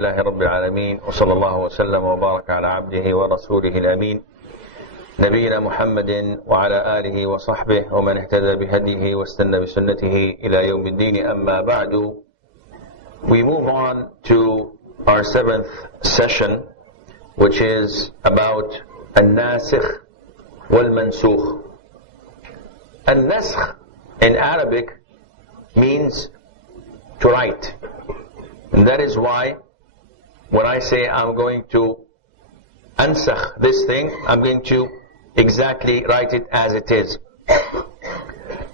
لله رب العالمين وصلى الله وسلم وبارك على عبده ورسوله الأمين نبينا محمد وعلى آله وصحبه ومن اهتدى بهديه واستنى بسنته إلى يوم الدين. أما بعد, we move on to our seventh session, which is about الناسخ والمنسوخ. النسخ in Arabic means to write, and that is why when I say I'm going to ansakh this thing, I'm going to exactly write it as it is.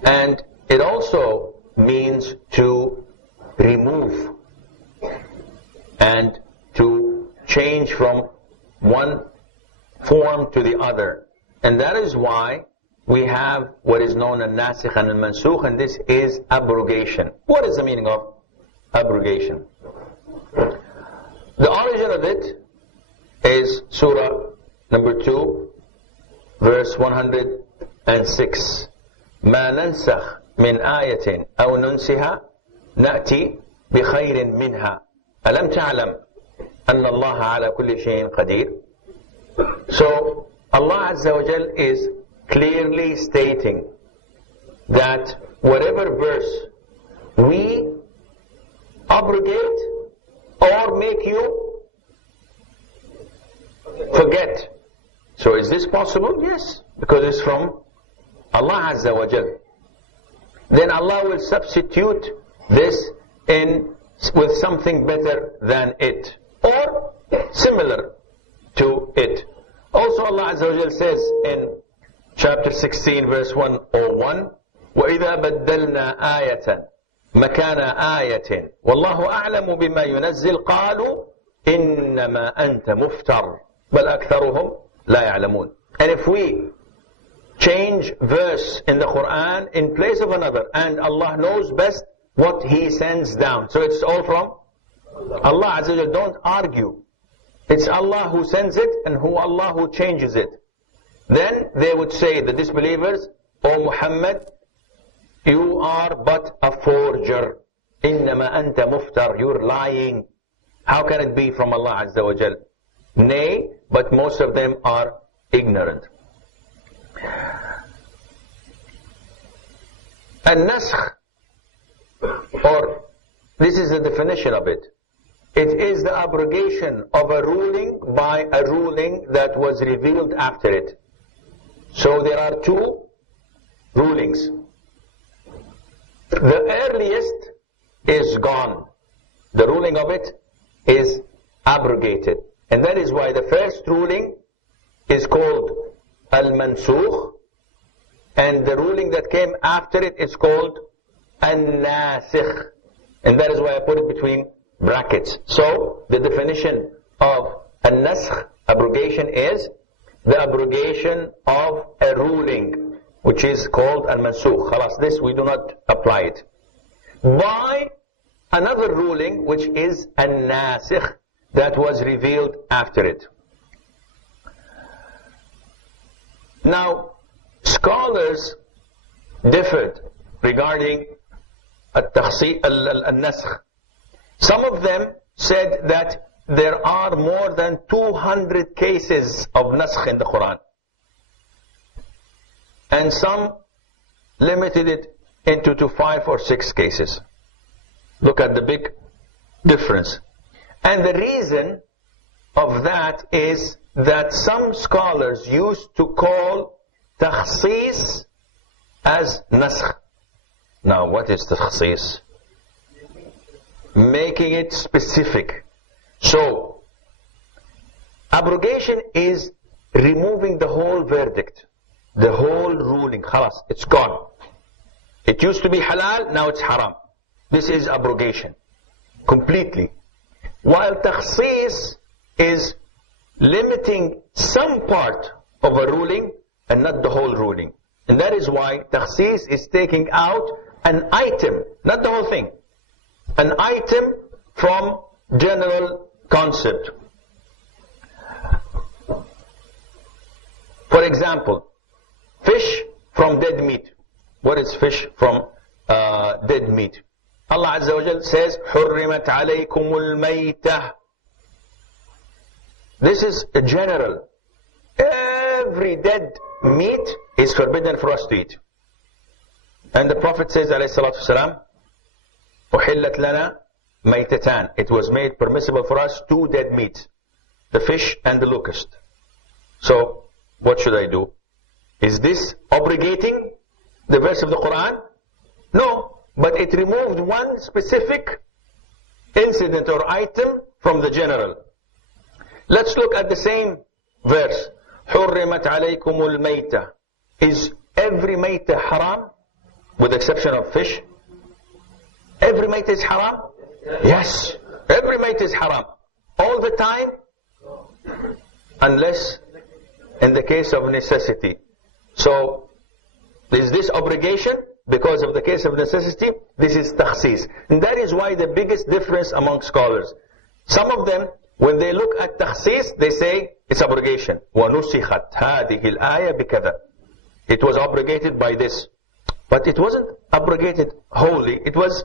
And it also means to remove and to change from one form to the other. And that is why we have what is known as nasikh and mansukh, and this is abrogation. What is the meaning of abrogation? The origin of it is Surah number 2, verse 106. ما ننسخ من آية أو ننسها نأتي بخير منها ألم تعلم أن الله على كل شيء قدير. So Allah Azza wa Jal is clearly stating that whatever verse we abrogate or make you forget. So is this possible? Yes, because it's from Allah Azza wa Jal. Then Allah will substitute this with something better than it or similar to it. Also Allah Azza wa Jal says in chapter 16 verse 101, وَإِذَا بَدَّلْنَا آيَةً مكان آية والله أعلم بما ينزل قالوا إنما أنت مفتر بل أكثرهم لا يعلمون. And if we change verse in the Quran in place of another, and Allah knows best what He sends down, so it's all from Allah Azza wa Jalla. Don't argue. It's Allah who sends it and Allah who changes it. Then they would say, the disbelievers, O Muhammad, you are but a forger. إِنَّمَا أَنْتَ مُفْتَرٌ. You're lying. How can it be from Allah Azza wa Jal? Nay, but most of them are ignorant. النسخ, or this is the definition of it. It is the abrogation of a ruling by a ruling that was revealed after it. So there are two rulings. The earliest is gone. The ruling of it is abrogated. And that is why the first ruling is called al-mansukh, and the ruling that came after it is called al-nasikh. And that is why I put it between brackets. So the definition of al-nasikh, abrogation, is the abrogation of a ruling, which is called al-mansukh. Khalas, this we do not apply it. By another ruling, which is al-nasikh, that was revealed after it. Now, scholars differed regarding al-nasikh. Some of them said that there are more than 200 cases of nasikh in the Quran. And some limited it into 5 or 6 cases. Look at the big difference. And the reason of that is that some scholars used to call takhsis as nasikh. Now, what is takhsis? Making it specific. So, abrogation is removing the whole verdict, the whole ruling. Khalas, it's gone. It used to be halal, now it's haram. This is abrogation, completely. While takhsis is limiting some part of a ruling and not the whole ruling. And that is why takhsis is taking out an item, not the whole thing. An item from general concept. For example, fish from dead meat. What is fish from dead meat? Allah Azza wa Jal says, حُرِّمَتْ عَلَيْكُمُ الْمَيْتَةِ This is a general. Every dead meat is forbidden for us to eat. And the Prophet says, alayhi salatu wasalam, أُحِلَّتْ لَنَا مَيْتَتَانِ. It was made permissible for us 2 dead meats, the fish and the locust. So, what should I do? Is this abrogating the verse of the Quran? No, but it removed one specific incident or item from the general. Let's look at the same verse. حُرِّمَتْ عَلَيْكُمُ الْمَيْتَةِ. Is every maytah haram? With the exception of fish? Every maytah is haram? Yes. Every maytah is haram. All the time? Unless in the case of necessity. So, is this obligation? Because of the case of necessity, this is takhsis. And that is why the biggest difference among scholars. Some of them, when they look at takhsis, they say it's abrogation. وَنُسِخَتْ هَذِهِ الْآيَةِ بِكَذَا. It was abrogated by this. But it wasn't abrogated wholly. It was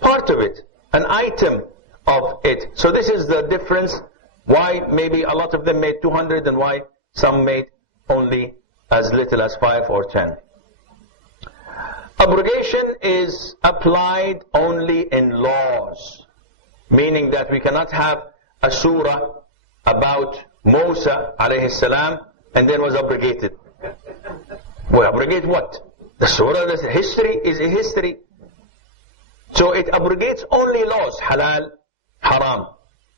part of it. An item of it. So this is the difference. Why maybe a lot of them made 200 and why some made only as little as 5 or 10. Abrogation is applied only in laws. Meaning that we cannot have a surah about Musa alayhi salam and then was abrogated. Well, abrogate what? The surah, the history is a history. So it abrogates only laws. Halal, haram,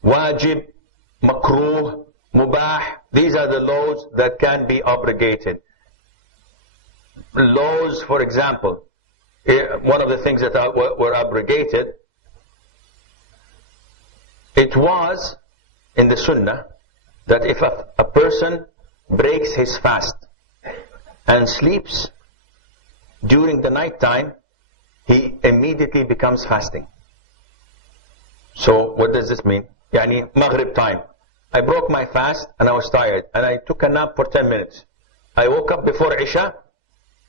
wajib, makruh, mubah. These are the laws that can be abrogated. Laws, for example, one of the things that were abrogated, it was in the sunnah that if a person breaks his fast and sleeps during the night time, he immediately becomes fasting. So what does this mean? Yani Maghrib time. I broke my fast and I was tired and I took a nap for 10 minutes. I woke up before Isha.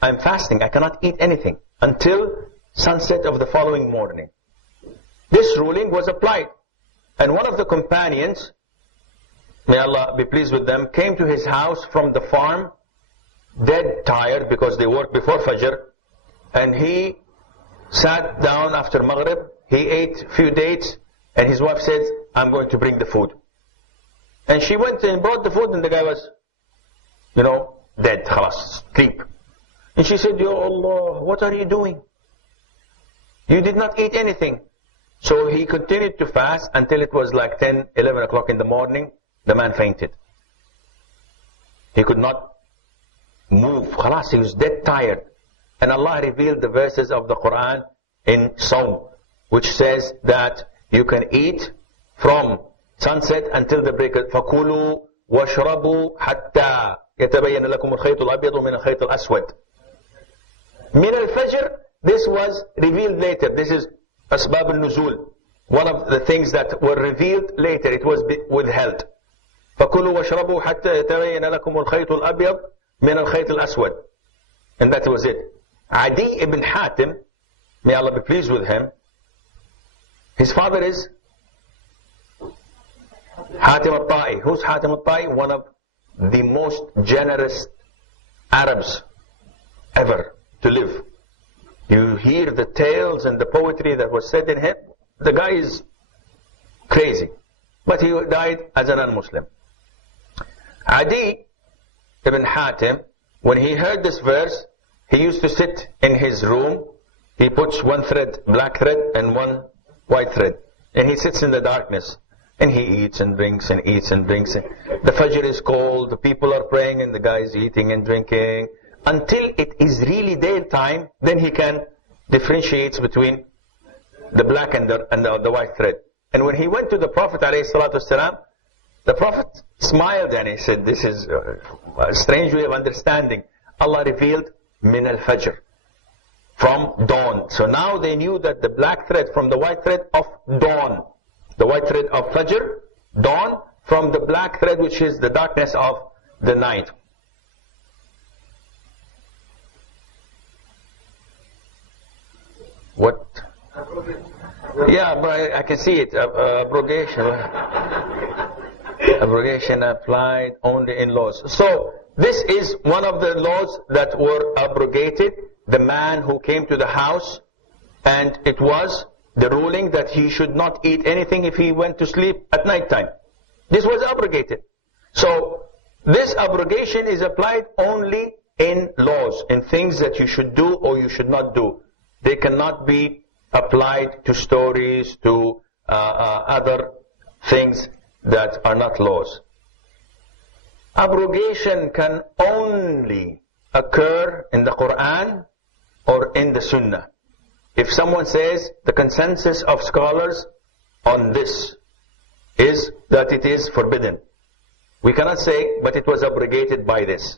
I'm fasting. I cannot eat anything until sunset of the following morning. This ruling was applied. And one of the companions, may Allah be pleased with them, came to his house from the farm, dead tired because they worked before Fajr, and he sat down after Maghrib, he ate a few dates, and his wife said, I'm going to bring the food. And she went and brought the food, and the guy was, dead, khalas, sleep. And she said, Ya Allah, what are you doing? You did not eat anything. So he continued to fast until it was like 10, 11 o'clock in the morning. The man fainted. He could not move. Khalas, he was dead tired. And Allah revealed the verses of the Quran in Sawm, which says that you can eat from sunset until the break. فَكُلُوا وَاشْرَبُوا حَتَّى يَتَبَيَّنَ لَكُمُ الْخَيْطُ الْأَبْيَضُ مِنَ الْخَيْطِ الْأَسْوَدِ. Min al-Fajr, this was revealed later. This is Asbab al-Nuzul. One of the things that were revealed later, it was withheld. فَكُلُوا وَاشْرَبُوا حَتَّى يَتَبَيَّنَ لَكُمُ الْخَيْطُ الْأَبْيَضُ مِنَ الْخَيْطِ الْأَسْوَدِ. And that was it. Adi ibn Hatim, may Allah be pleased with him, his father is Hatim al-Ta'i. Who's Hatim al-Ta'i? One of the most generous Arabs ever to live. You hear the tales and the poetry that was said in him. The guy is crazy. But he died as a non-Muslim. Adi ibn Hatim, when he heard this verse, he used to sit in his room. He puts one thread, black thread, and one white thread. And he sits in the darkness. And he eats and drinks and eats and drinks. The Fajr is cold, the people are praying, and the guy is eating and drinking. Until it is really daytime, then he can differentiate between the black and the white thread. And when he went to the Prophet ﷺ, the Prophet smiled and he said, this is a strange way of understanding. Allah revealed min al-Fajr, from dawn. So now they knew that the black thread from the white thread of dawn. The white thread of Fajr, dawn, from the black thread which is the darkness of the night. What? Yeah, but I can see it. Abrogation. Abrogation applied only in laws. So, this is one of the laws that were abrogated. The man who came to the house, and it was the ruling that he should not eat anything if he went to sleep at night time. This was abrogated. So, this abrogation is applied only in laws, in things that you should do or you should not do. They cannot be applied to stories, to other things that are not laws. Abrogation can only occur in the Quran or in the Sunnah. If someone says the consensus of scholars on this is that it is forbidden, we cannot say, but it was abrogated by this.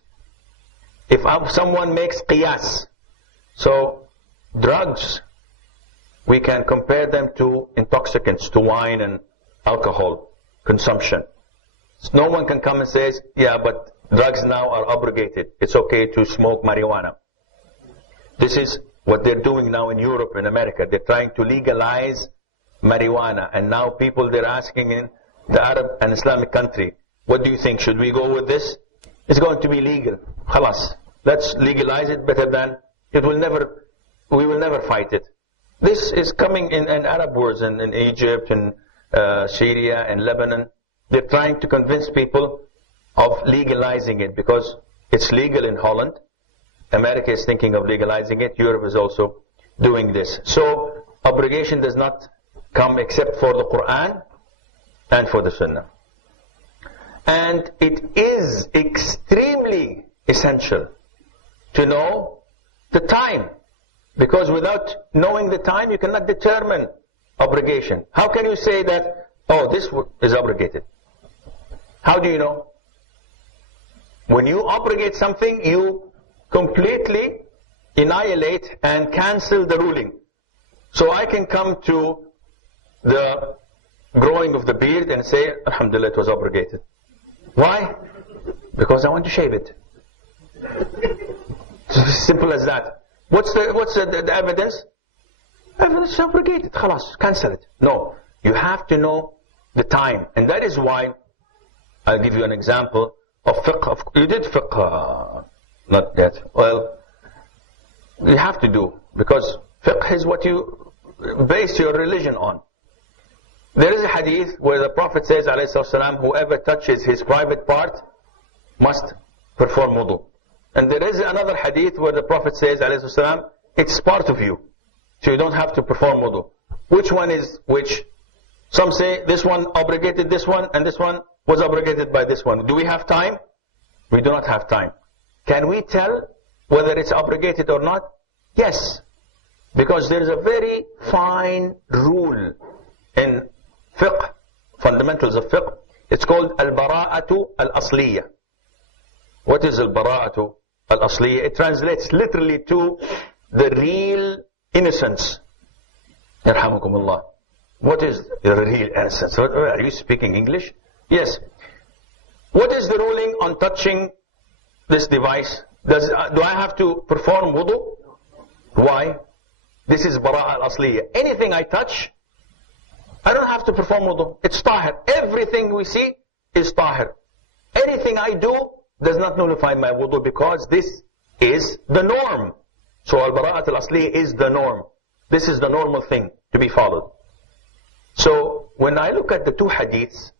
If someone makes qiyas, so drugs, we can compare them to intoxicants, to wine and alcohol consumption. No one can come and say, yeah, but drugs now are abrogated. It's okay to smoke marijuana. This is what they're doing now in Europe and America. They're trying to legalize marijuana. And now people, they're asking in the Arab and Islamic country, what do you think? Should we go with this? It's going to be legal. Khalas. Let's legalize it better than, we will never fight it. This is coming in Arab wars in Egypt and Syria and Lebanon. They're trying to convince people of legalizing it because it's legal in Holland. America is thinking of legalizing it. Europe is also doing this. So, abrogation does not come except for the Quran and for the Sunnah. And it is extremely essential to know the time. Because without knowing the time, you cannot determine abrogation. How can you say that, oh, this is abrogated? How do you know? When you abrogate something, you completely annihilate and cancel the ruling. So I can come to the growing of the beard and say, Alhamdulillah, it was abrogated. Why? Because I want to shave it. It's simple as that. What's the evidence? Evidence is abrogated. Khalas, cancel it. No. You have to know the time. And that is why, I'll give you an example of fiqh. You did fiqh, not yet. Well, you have to do. Because fiqh is what you base your religion on. There is a hadith where the Prophet says, alayhi salam, whoever touches his private part must perform wudu. And there is another hadith where the Prophet says, alayhi salam, it's part of you. So you don't have to perform wudu. Which one is which? Some say this one abrogated this one and this one was abrogated by this one. Do we have time? We do not have time. Can we tell whether it's abrogated or not? Yes. Because there is a very fine rule in fiqh, fundamentals of fiqh. It's called al-bara'atu al-asliyah. What is al-bara'atu al-asliyah? It translates literally to the real innocence. Yarhamukumullah. What is the real innocence? Are you speaking English? Yes. What is the ruling on touching this device? Do I have to perform wudu? Why? This is bara'a al-asliyah. Anything I touch, I don't have to perform wudu. It's tahir. Everything we see is tahir. Anything I do does not nullify my wudu because this is the norm. So al-bara'at al-asliyah is the norm. This is the normal thing to be followed. So when I look at the two hadiths,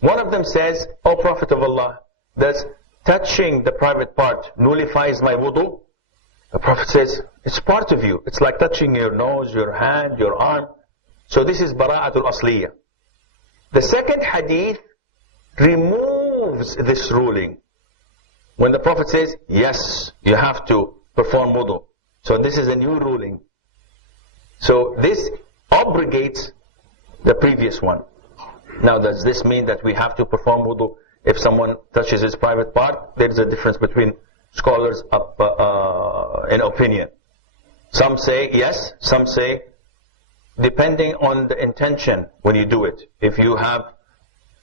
one of them says, O Prophet of Allah, does touching the private part nullifies my wudu? The Prophet says, it's part of you. It's like touching your nose, your hand, your arm. So this is bara'atul asliyah. The second hadith removes this ruling. When the Prophet says, yes, you have to perform wudu. So this is a new ruling. So this abrogates the previous one. Now does this mean that we have to perform wudu if someone touches his private part? There is a difference between scholars in opinion. Some say yes, some say depending on the intention when you do it. If you have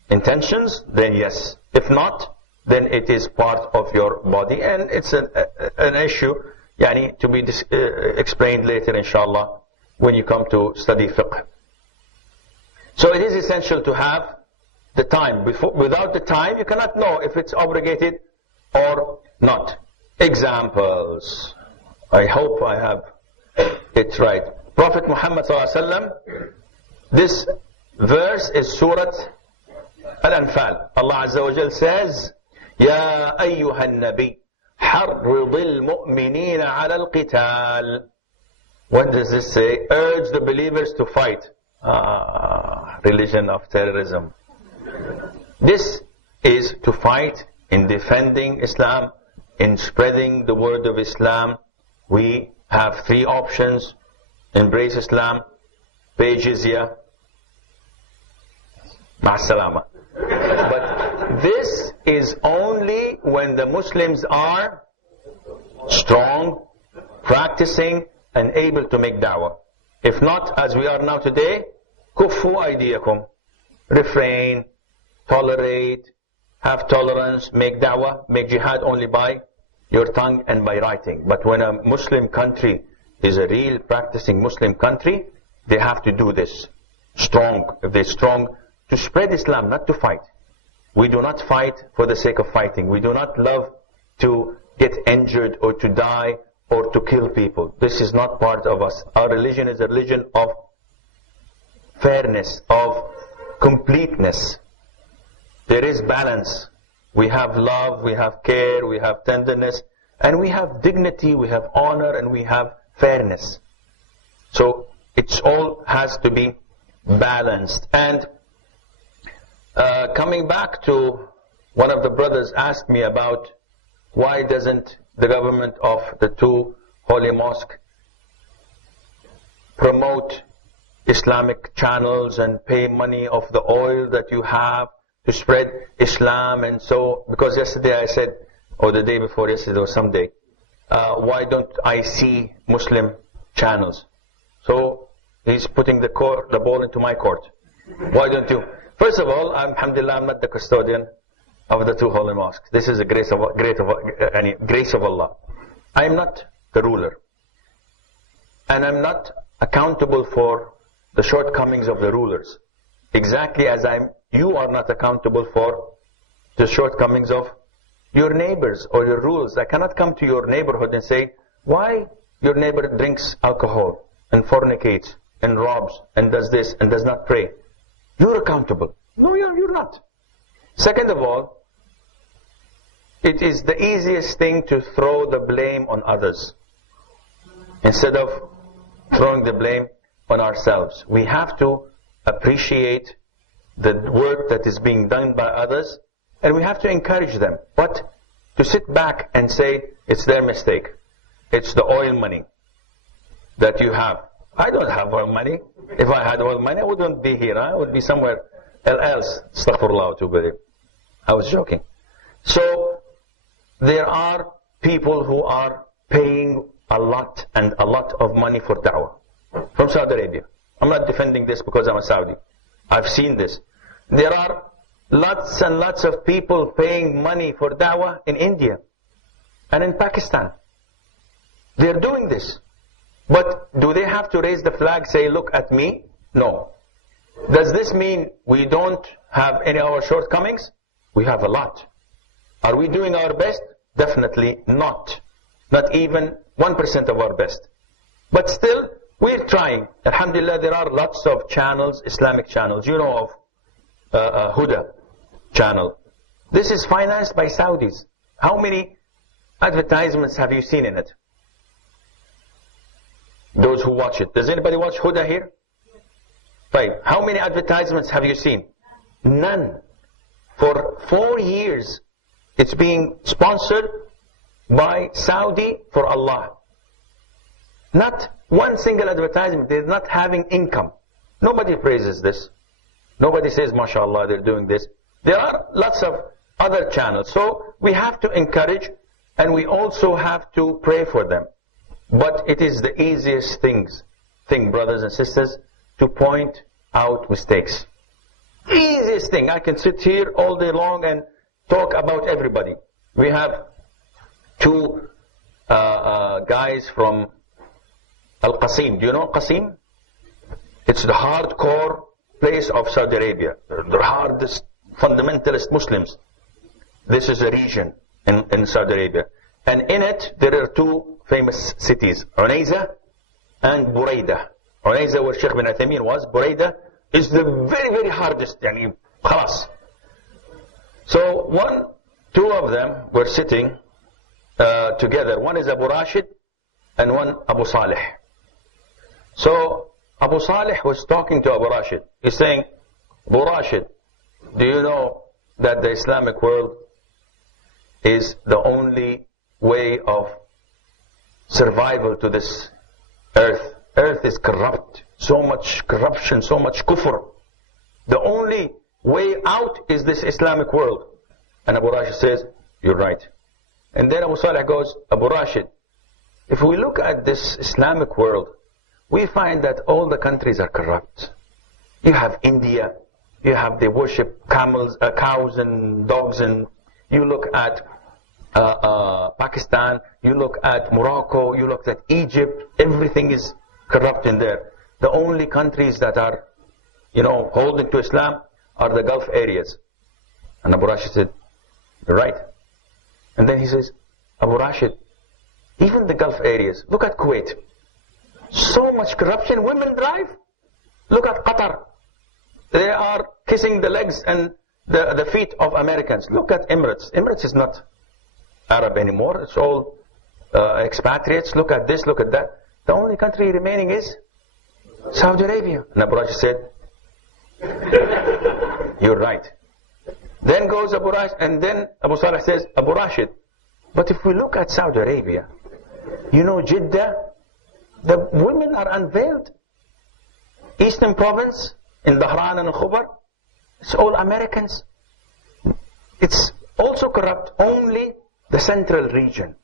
intentions, then yes. If not, then it is part of your body, and it's an issue to be explained later inshallah when you come to study fiqh. So it is essential to have the time. Without the time, you cannot know if it's obligated or not. Examples. I hope I have it right. Prophet Muhammad ﷺ, this verse is Surah Al-Anfal. Allah Azza wa Jal says, يَا أَيُّهَا النَّبِيُّ حَرِّضِ الْمُؤْمِنِينَ عَلَى الْقِتَالِ. What does this say? Urge the believers to fight. Religion of terrorism. This is to fight in defending Islam, in spreading the word of Islam. We have three options: embrace Islam, pay jizya, ma'as-salama. But this is only when the Muslims are strong, practicing, and able to make da'wah. If not, as we are now today, kuffu aydiyakum. Refrain, tolerate, have tolerance, make da'wah, make jihad only by your tongue and by writing. But when a Muslim country is a real practicing Muslim country, they have to do this. Strong, if they're strong, to spread Islam, not to fight. We do not fight for the sake of fighting. We do not love to get injured or to die or to kill people. This is not part of us. Our religion is a religion of fairness, of completeness. There is balance. We have love, we have care, we have tenderness, and we have dignity, we have honor, and we have fairness. So it all has to be balanced. And coming back to one of the brothers asked me about why doesn't the government of the two holy mosques promote Islamic channels and pay money of the oil that you have to spread Islam. And so, because yesterday I said, or the day before yesterday or someday, why don't I see Muslim channels? So he's putting the ball into my court. Why don't you? First of all, alhamdulillah, I'm not the custodian of the two holy mosques. This is a grace of Allah. I am not the ruler. And I'm not accountable for the shortcomings of the rulers. Exactly as you are not accountable for the shortcomings of your neighbors or your rulers. I cannot come to your neighborhood and say, why your neighbor drinks alcohol and fornicates and robs and does this and does not pray. You're accountable. No, you're not. Second of all, it is the easiest thing to throw the blame on others instead of throwing the blame on ourselves. We have to appreciate the work that is being done by others, and we have to encourage them. But to sit back and say, it's their mistake, it's the oil money that you have. I don't have oil money. If I had oil money, I wouldn't be here. I would be somewhere else. Astaghfirullah to believe. I was joking. So, there are people who are paying a lot and a lot of money for da'wah from Saudi Arabia. I'm not defending this because I'm a Saudi. I've seen this. There are lots and lots of people paying money for da'wah in India and in Pakistan. They're doing this. But do they have to raise the flag, say, look at me? No. Does this mean we don't have any of our shortcomings? We have a lot. Are we doing our best? Definitely not. Not even 1% of our best. But still, we're trying. Alhamdulillah, there are lots of channels, Islamic channels. You know of Huda channel. This is financed by Saudis. How many advertisements have you seen in it? Those who watch it. Does anybody watch Huda here? Right. How many advertisements have you seen? None. For 4 years, it's being sponsored by Saudi for Allah. Not one single advertisement. They're not having income. Nobody praises this. Nobody says, mashallah, they're doing this. There are lots of other channels. So we have to encourage, and we also have to pray for them. But it is the easiest thing, brothers and sisters, to point out mistakes. Easiest thing. I can sit here all day long and talk about everybody. We have two guys from Al-Qasim. Do you know Qasim? It's the hardcore place of Saudi Arabia. The hardest fundamentalist Muslims. This is a region in Saudi Arabia. And in it, there are two famous cities, Unayza and Buraidah. Unayza, where Sheikh bin Uthaymeen was. Buraidah is the very, very hardest, khalas. So two of them were sitting together. One is Abu Rashid and one Abu Salih. So Abu Salih was talking to Abu Rashid. He's saying, Abu Rashid, do you know that the Islamic world is the only way of survival to this earth? Earth is corrupt. So much corruption, so much kufr. The only way out is this Islamic world. And Abu Rashid says, you're right. And then Abu Salih goes, Abu Rashid, if we look at this Islamic world, we find that all the countries are corrupt. You have India, they worship cows and dogs, and you look at Pakistan, you look at Morocco, you look at Egypt, everything is corrupt in there. The only countries that are, holding to Islam are the Gulf areas. And Abu Rashid said, you're right. And then he says, Abu Rashid, even the Gulf areas, look at Kuwait. So much corruption, women drive. Look at Qatar. They are kissing the legs and the feet of Americans. Look at Emirates. Emirates is not Arab anymore. It's all expatriates. Look at this, look at that. The only country remaining is Saudi Arabia. And Abu Rashid said, you're right. Then goes Abu Rashid, and then Abu Salih says, Abu Rashid, but if we look at Saudi Arabia, Jeddah, the women are unveiled. Eastern province, in Dhahran and Khubar, it's all Americans. It's also corrupt. Only the central region